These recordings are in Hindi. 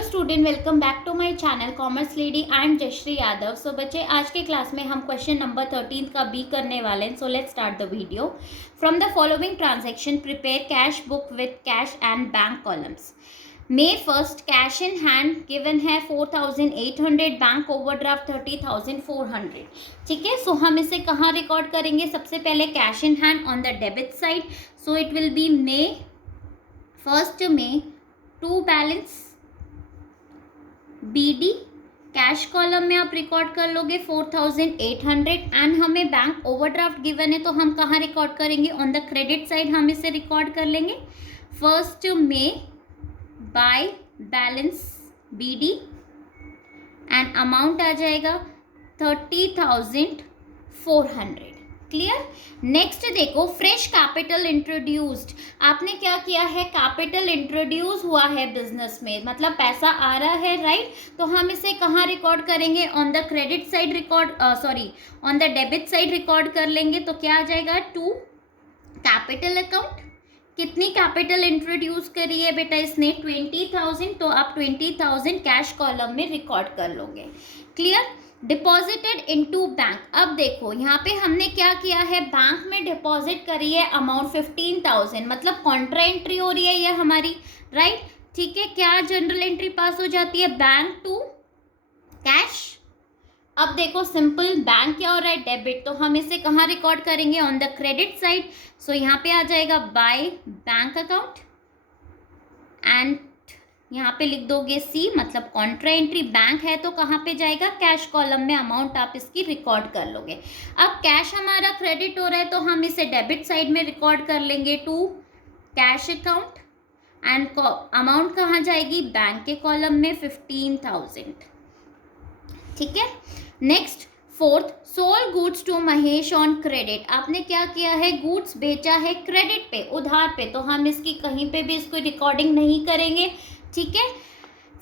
Hello student, welcome back to my channel commerce lady. I am Jayshree Yadav. So बच्चे, आज के क्लास में हम क्वेश्चन नंबर 13 का बी करने वाले हैं। So let's start the video. From the following transaction prepare cash book with cash and bank columns. May first cash in hand given है 4800, बैंक ओवरड्राफ्ट 30,400। ठीक है, सो हम इसे कहाँ रिकॉर्ड करेंगे? सबसे पहले cash in hand on the debit side, so it will be May first में to balance BD cash column में आप रिकॉर्ड कर लोगे 4800 एंड हमें बैंक ओवरड्राफ्ट गिवन है तो हम कहाँ रिकॉर्ड करेंगे? ऑन द क्रेडिट साइड हम इसे रिकॉर्ड कर लेंगे फर्स्ट में by balance BD and amount आ जाएगा 30,400। क्लियर? नेक्स्ट देखो, फ्रेश कैपिटल इंट्रोड्यूस्ड। आपने क्या किया है? कैपिटल इंट्रोड्यूस हुआ है बिजनेस में, मतलब पैसा आ रहा है, राइट? तो हम इसे कहाँ रिकॉर्ड करेंगे? On the credit side record, on the debit side record कर लेंगे। तो क्या आ जाएगा? To capital account. कितनी कैपिटल इंट्रोड्यूस करी है बेटा इसने? 20,000। तो आप 20,000 कैश कॉलम में रिकॉर्ड कर लोगे। क्लियर? Deposited into bank. अब देखो यहाँ पे हमने क्या किया है? बैंक में डिपॉजिट करी है अमाउंट 15,000, मतलब कॉन्ट्रा एंट्री हो रही है ये हमारी, राइट? ठीक है, क्या जनरल एंट्री पास हो जाती है? Bank to cash. अब देखो सिंपल, बैंक क्या हो रहा है? डेबिट। तो हम इसे कहाँ रिकॉर्ड करेंगे? On the credit side. So यहाँ पे आ जाएगा बाय बैंक अकाउंट एंड यहाँ पे लिख दोगे C, मतलब कॉन्ट्रा एंट्री। बैंक है तो कहाँ पे जाएगा? कैश कॉलम में अमाउंट आप इसकी रिकॉर्ड कर लोगे। अब कैश हमारा क्रेडिट हो रहा है तो हम इसे डेबिट साइड में रिकॉर्ड कर लेंगे to cash account and amount कहाँ जाएगी? बैंक के कॉलम में 15,000। ठीक है, next fourth, sold goods to Mahesh on credit. आपने क्या किया है? गुड्स बेचा है क्रेडिट पे, उधार पे, तो हम इसकी कहीं पे भी इसको रिकॉर्डिंग नहीं करेंगे। ठीक है,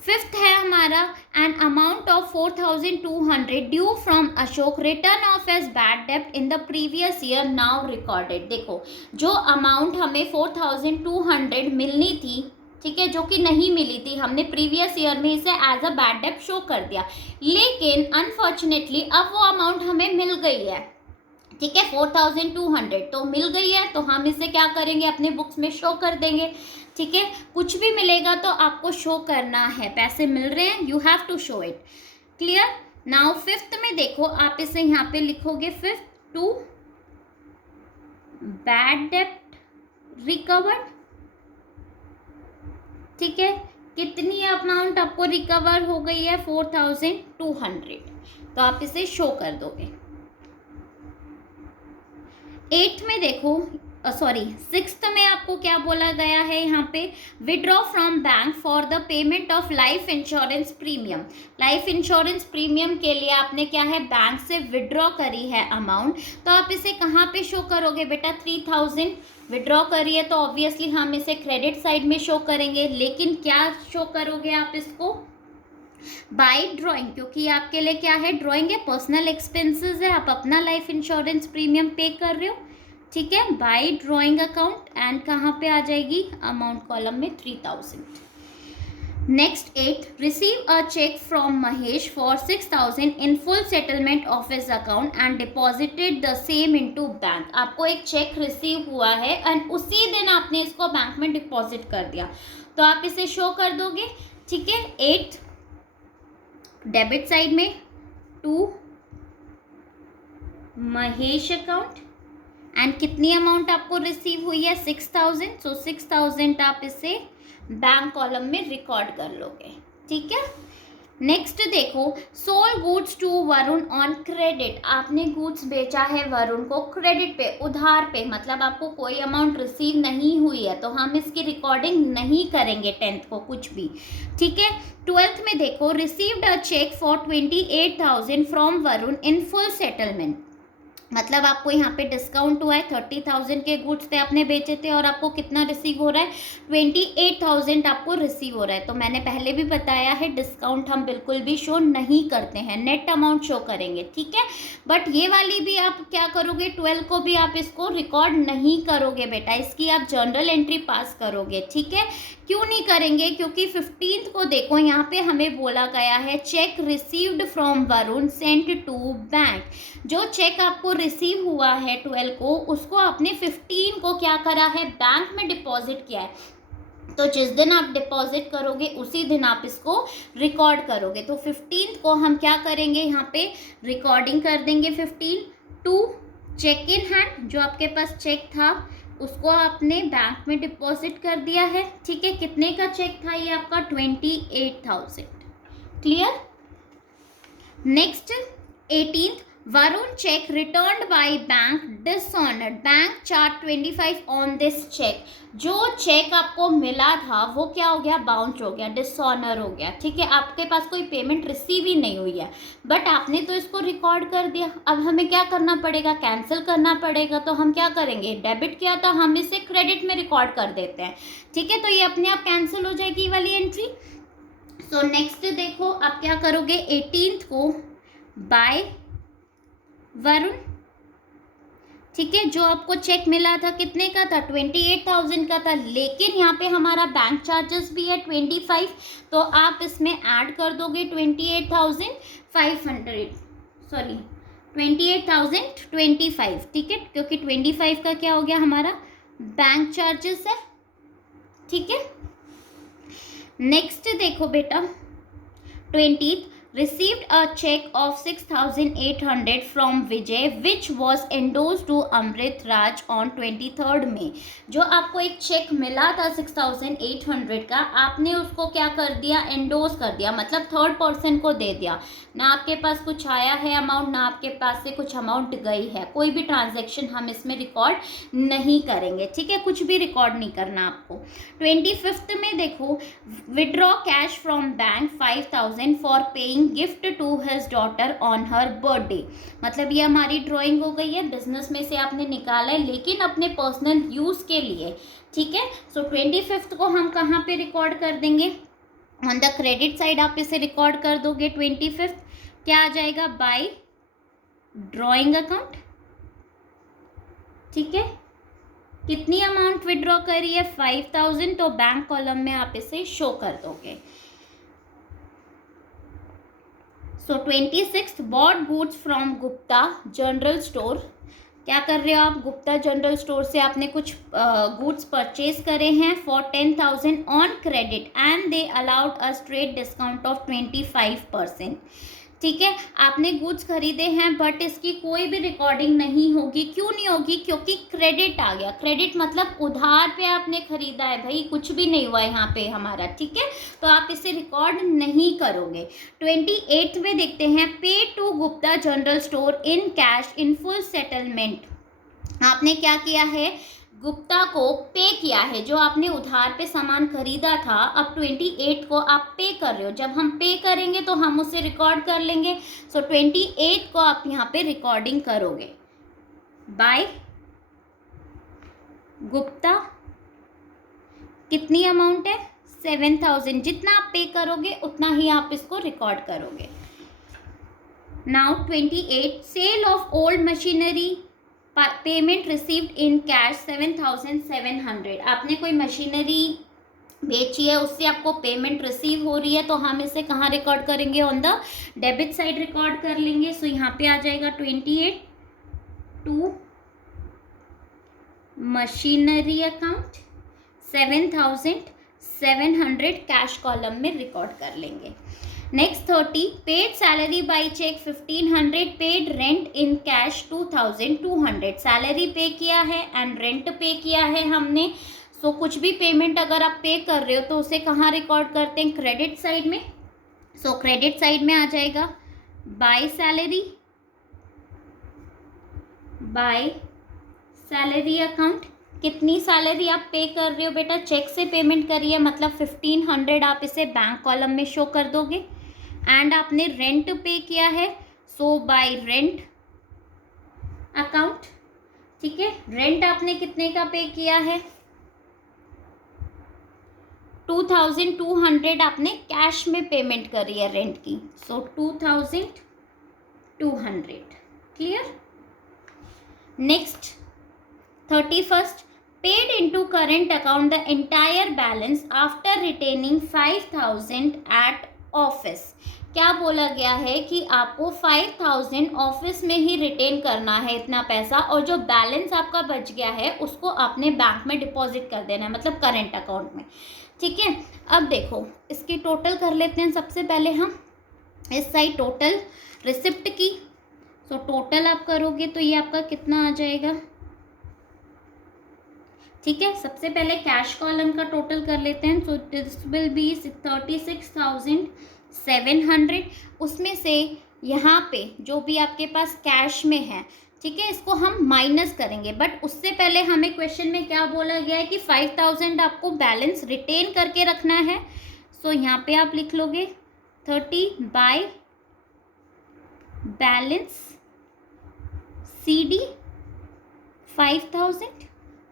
फिफ्थ है हमारा an amount of 4,200 due from Ashok return of as bad डेब्ट in the previous year now recorded. देखो, जो अमाउंट हमें 4,200 मिलनी थी, ठीक है, जो कि नहीं मिली थी, हमने प्रीवियस ईयर में इसे एज अ बैड डेब्ट शो कर दिया, लेकिन अनफॉर्चुनेटली अब वो अमाउंट हमें मिल गई है। ठीक है, 4,200 तो मिल गई है, तो हम इसे क्या करेंगे? अपने बुक्स में शो कर देंगे। ठीक है, कुछ भी मिलेगा तो आपको शो करना है। पैसे मिल रहे हैं, you have to show it. Clear? Now fifth में देखो, आप इसे यहाँ पे लिखोगे फिफ्थ टू बैड डेब्ट रिकवर्ड। ठीक है, कितनी अमाउंट आपको रिकवर हो गई है? 4,200। तो आप इसे शो कर दोगे। एट्थ में देखो, सिक्स्थ में आपको क्या बोला गया है यहाँ पे? Withdraw from bank for the payment of life insurance premium. Life insurance premium के लिए आपने क्या है? बैंक से विड्रॉ करी है अमाउंट, तो आप इसे कहाँ पे शो करोगे बेटा? 3,000 विड्रॉ करी है तो ऑब्वियसली हम इसे क्रेडिट साइड में शो करेंगे, लेकिन क्या शो करोगे आप इसको? बाय ड्रॉइंग, क्योंकि आपके लिए क्या है? ड्रॉइंग है, पर्सनल एक्सपेंसेस है, आप अपना लाइफ इंश्योरेंस प्रीमियम पे कर रहे हो। ठीक है, बाय ड्रॉइंग अकाउंट एंड कहाँ पे आ जाएगी? अमाउंट कॉलम में 3,000। Next eight, receive a cheque from Mahesh for 6,000 in full settlement of his account and deposited the same into bank. आपको एक चेक रिसीव हुआ है एंड उसी दिन आपने इसको बैंक में डिपॉजिट कर दिया, तो आप इसे शो कर दोगे। ठीक है, एट डेबिट साइड में टू महेश अकाउंट एंड कितनी अमाउंट आपको रिसीव हुई है? 6,000। सो 6,000 आप इसे बैंक कॉलम में रिकॉर्ड कर लोगे। ठीक है, नेक्स्ट देखो, sold goods to Varun on credit. आपने गुड्स बेचा है वरुण को क्रेडिट पे, उधार पे, मतलब आपको कोई अमाउंट रिसीव नहीं हुई है, तो हम इसकी रिकॉर्डिंग नहीं करेंगे 10th को कुछ भी। ठीक है, 12th में देखो, received a cheque for 28,000 from Varun in full settlement मतलब आपको यहाँ पे डिस्काउंट हुआ है, 30,000 के गुड्स थे आपने बेचे थे और आपको कितना रिसीव हो रहा है, 28,000 आपको रिसीव हो रहा है। तो मैंने पहले भी बताया है डिस्काउंट हम बिल्कुल भी शो नहीं करते हैं, नेट अमाउंट शो करेंगे, ठीक है। बट ये वाली भी आप क्या करोगे, 12 को भी आप इसको रिकॉर्ड नहीं करोगे बेटा, इसकी आप जर्नल एंट्री पास करोगे, ठीक है। क्यों नहीं करेंगे, क्योंकि 15 को देखो यहाँ पे हमें बोला गया है cheque received from Varun sent to bank. जो चेक आपको रिसीव हुआ है 12 को, उसको आपने 15 को क्या करा है, बैंक में डिपॉजिट किया है। तो जिस दिन आप डिपॉजिट करोगे उसी दिन आप इसको रिकॉर्ड करोगे। तो 15 को हम क्या करेंगे, यहाँ पे रिकॉर्डिंग कर देंगे 15 टू चेक इन हैंड। जो आपके पास चेक था उसको आपने बैंक में डिपॉजिट कर दिया है, ठीक है। कितने का चेक था ये आपका, 28,000। Clear. Next 18th, Varun cheque returned by bank dishonoured, bank charge 25 on this cheque. जो चेक आपको मिला था वो क्या हो गया, बाउंस हो गया, डिसऑनर हो गया, ठीक है। आपके पास कोई पेमेंट रिसीव ही नहीं हुई है, बट आपने तो इसको रिकॉर्ड कर दिया। अब हमें क्या करना पड़ेगा, कैंसिल करना पड़ेगा। तो हम क्या करेंगे, डेबिट किया था, हम इसे क्रेडिट में रिकॉर्ड कर देते हैं, ठीक है। तो ये अपने आप कैंसिल हो जाएगी ये वाली एंट्री। सो नेक्स्ट देखो आप क्या करोगे, 18th को बाय वरुण, ठीक है। जो आपको चेक मिला था कितने का था, 28,000 का था, लेकिन यहाँ पे हमारा बैंक चार्जेस भी है 25, तो आप इसमें ऐड कर दोगे 28,500, सॉरी 28,025, ठीक है, क्योंकि 25 का क्या हो गया हमारा बैंक चार्जेस है, ठीक है। नेक्स्ट देखो बेटा 20th, received a check of 6,800 from Vijay which was endorsed to Amrit Raj on 23rd May। जो आपको एक चेक मिला था 6,800 का, आपने उसको क्या कर दिया, एंडोर्स कर दिया, मतलब थर्ड पर्सन को दे दिया। ना आपके पास कुछ आया है अमाउंट, ना आपके पास से कुछ अमाउंट गई है। कोई भी ट्रांजैक्शन हम इसमें रिकॉर्ड नहीं करेंगे, ठीक है, कुछ भी रिकॉर्ड नहीं करना आपको। 25th में देखो, withdraw cash from bank 5,000 for paying gift to his daughter on her birthday. मतलब ये हमारी ड्राइंग हो गई है, बिजनेस में से आपने निकाला है लेकिन अपने पर्सनल यूज के लिए, ठीक है। सो 25th को हम कहाँ पे रिकॉर्ड कर देंगे, ऑन द क्रेडिट साइड आप इसे रिकॉर्ड कर दोगे। 25th क्या आ जाएगा, बाय ड्राइंग अकाउंट, ठीक है। कितनी अमाउंट विड्रॉ करी है, 5,000, तो बैंक कॉलम में आप इसे शो कर दोगे। सो 26th, bought goods from Gupta general store. क्या कर रहे हो आप, गुप्ता जनरल स्टोर से आपने कुछ गुड्स परचेज करे हैं for 10,000 on credit and they allowed a straight discount of 25%, ठीक है। आपने गुड्स खरीदे हैं बट इसकी कोई भी रिकॉर्डिंग नहीं होगी। क्यों नहीं होगी, क्योंकि क्रेडिट आ गया। क्रेडिट मतलब उधार पे आपने खरीदा है भाई, कुछ भी नहीं हुआ यहाँ पे हमारा, ठीक है, तो आप इसे रिकॉर्ड नहीं करोगे। 28 में देखते हैं, pay to Gupta general store in cash in full settlement. आपने क्या किया है, गुप्ता को पे किया है, जो आपने उधार पे सामान खरीदा था, अब 28 को आप पे कर रहे हो। जब हम पे करेंगे तो हम उसे रिकॉर्ड कर लेंगे। सो 28 को आप यहाँ पे रिकॉर्डिंग करोगे, बाय गुप्ता। कितनी अमाउंट है, 7,000। जितना आप पे करोगे उतना ही आप इसको रिकॉर्ड करोगे। Now 28, sale of old machinery, payment received in cash 7,700। आपने कोई मशीनरी बेची है, उससे आपको पेमेंट रिसीव हो रही है, तो हम इसे कहाँ रिकॉर्ड करेंगे, on the debit side record कर लेंगे। सो यहाँ पे आ जाएगा 28 टू मशीनरी अकाउंट 7,700 कैश कॉलम में रिकॉर्ड कर लेंगे। Next 30, paid salary by cheque 1,500, paid rent in cash 2,200। Salary पे किया है एंड रेंट पे किया है हमने। सो कुछ भी पेमेंट अगर आप पे कर रहे हो तो उसे कहाँ रिकॉर्ड करते हैं, क्रेडिट साइड में। सो क्रेडिट साइड में आ जाएगा by salary, by salary account. कितनी सैलरी आप पे कर रहे हो बेटा, चेक से पेमेंट करिए, मतलब 1,500 आप इसे बैंक कॉलम में शो कर दोगे। एंड आपने रेंट पे किया है, सो बाय रेंट अकाउंट, ठीक है। रेंट आपने कितने का पे किया है, 2200 आपने कैश में पेमेंट करी है रेंट की, सो 2200, clear. Next 31st, paid into current account the entire balance after retaining 5000 at office। क्या बोला गया है कि आपको 5000 ऑफिस में ही रिटेन करना है इतना पैसा, और जो बैलेंस आपका बच गया है उसको आपने बैंक में डिपॉजिट कर देना है, मतलब करेंट अकाउंट में, ठीक है। अब देखो इसकी टोटल कर लेते हैं सबसे पहले हम इस साइड टोटल रिसिप्ट की। सो टोटल आप करोगे तो ये आपका कितना आ जाएगा, ठीक है। सबसे पहले कैश कॉलम का टोटल कर लेते हैं। So this will be 36,700। उसमें से यहाँ पे जो भी आपके पास कैश में है, ठीक है, इसको हम माइनस करेंगे। बट उससे पहले हमें क्वेश्चन में क्या बोला गया है कि 5000 आपको बैलेंस रिटेन करके रखना है। सो यहाँ पे आप लिख लोगे 30 बाय बैलेंस CD 5000,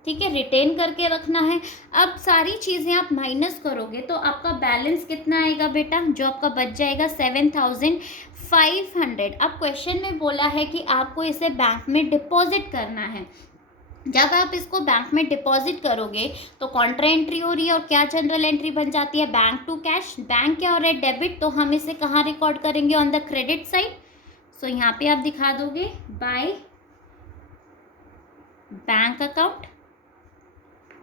ठीक है, रिटेन करके रखना है। अब सारी चीज़ें आप माइनस करोगे तो आपका बैलेंस कितना आएगा बेटा, जो आपका बच जाएगा 7500। अब क्वेश्चन में बोला है कि आपको इसे बैंक में डिपॉजिट करना है। जब आप इसको बैंक में डिपॉजिट करोगे तो कॉन्ट्रा एंट्री हो रही है और क्या जनरल एंट्री बन जाती है, बैंक टू कैश। बैंक क्या हो रहा है, डेबिट, तो हम इसे कहाँ रिकॉर्ड करेंगे, on the credit side. So यहाँ पे आप दिखा दोगे बाय बैंक अकाउंट,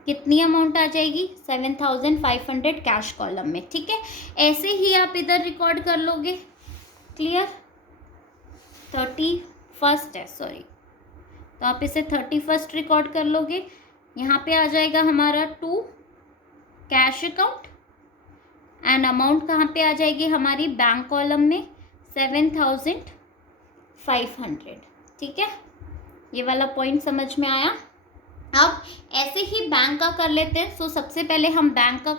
कितनी अमाउंट आ जाएगी, 7500 कैश कॉलम में, ठीक है। ऐसे ही आप इधर रिकॉर्ड कर लोगे, क्लियर। 31st है, सॉरी, तो आप इसे 31st रिकॉर्ड कर लोगे। यहाँ पे आ जाएगा हमारा 2 कैश अकाउंट, एंड अमाउंट कहाँ पे आ जाएगी हमारी बैंक कॉलम में 7500, ठीक है। ये वाला पॉइंट समझ में आया। अब ऐसे ही बैंक का कर लेते हैं। सो सबसे पहले हम बैंक का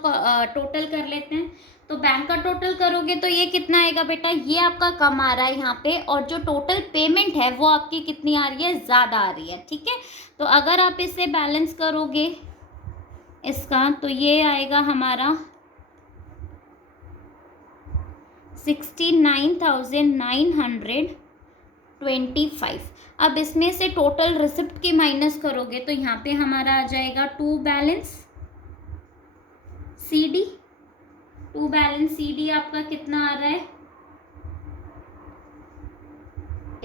टोटल कर लेते हैं। तो बैंक का टोटल करोगे तो ये कितना आएगा बेटा, ये आपका कम आ रहा है यहाँ पे, और जो टोटल पेमेंट है वो आपकी कितनी आ रही है, ज़्यादा आ रही है, ठीक है। तो अगर आप इसे बैलेंस करोगे इसका तो ये आएगा हमारा 69,925। अब इसमें से टोटल रिसिप्ट की माइनस करोगे तो यहाँ पे हमारा आ जाएगा 2 बैलेंस CD। 2 बैलेंस CD आपका कितना आ रहा है,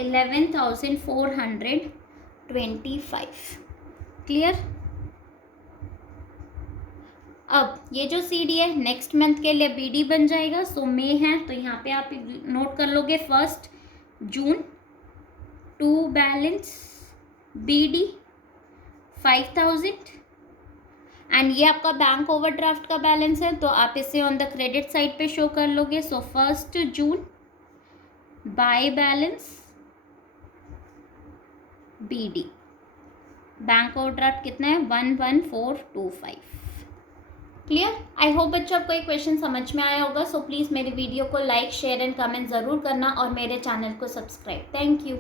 11,425, क्लियर। अब ये जो CD है नेक्स्ट मंथ के लिए BD बन जाएगा। सो मई है तो यहाँ पे आप नोट कर लोगे 1 जून, 2 बैलेंस BD 5000, एंड ये आपका बैंक ओवरड्राफ्ट का बैलेंस है तो आप इसे ऑन द क्रेडिट साइड पे शो कर लोगे। So 1 June by balance BD, bank overdraft कितना है 11425, क्लियर। आई होप बच्चों आपको ये क्वेश्चन समझ में आया होगा। सो प्लीज़ मेरी वीडियो को लाइक, शेयर एंड कमेंट ज़रूर करना और मेरे चैनल को सब्सक्राइब। Thank you.